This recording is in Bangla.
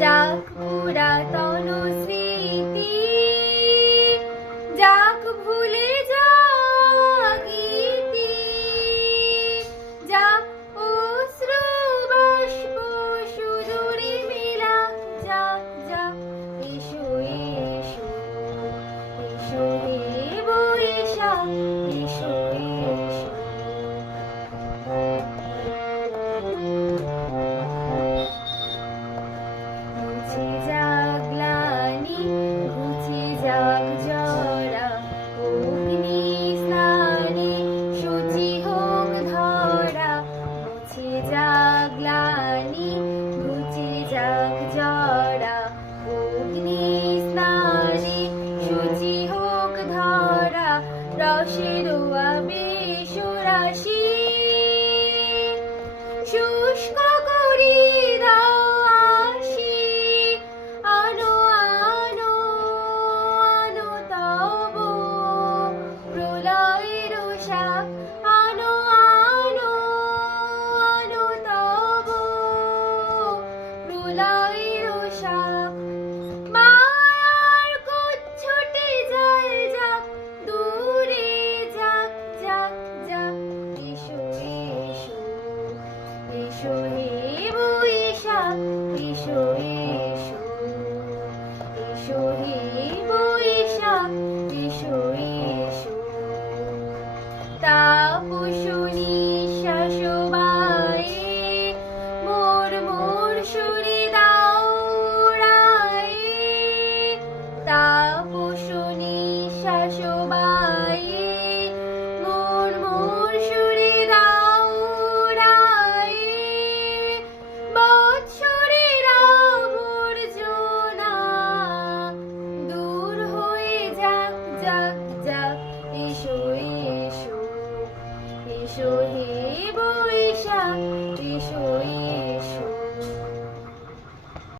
যাক পুরাতন স্মৃতি, যাক ভুলে যাওয়া গীতি, যাক অশ্রু বাষ্প সুদূরে মেলা, যাক যাক এসো এসো এসো হে বৈশাখ, এসো এসো। মুছে যাক গ্লানি, ঘুচে যাক জরা, অগ্নি স্নানে শুচি হোক ধরা। মুছে যাক গ্লানি, ঘুচে যাক জরা, অগ্নি স্নানে শুচি হোক ধরা। রসের আবেশ রাশি শুষ্ক করি দাও আসি, আনো আনো আনো তব প্রলয়ের শাখ, আনো আনো আনো তব প্রলয়ের শাখ। মায়ার কচ্ছটে জল যাক, দূরে যাক যাক যাক, এসো এসো এসো হে বৈশাখ, এসো এসো এসো হে বৈশাখ, এসো এসো। তাপসনী শাসবায়ে মোর মোর সুরে দাওড়ায়ে, তাপসনী শাসবায়ে মোর মোর সুরে দাওড়ায়ে। বৎসরের আবর্জনা দূর হয়ে যাক যাক যাক, এসো এসো এসো হে বৈশাখ, এসো।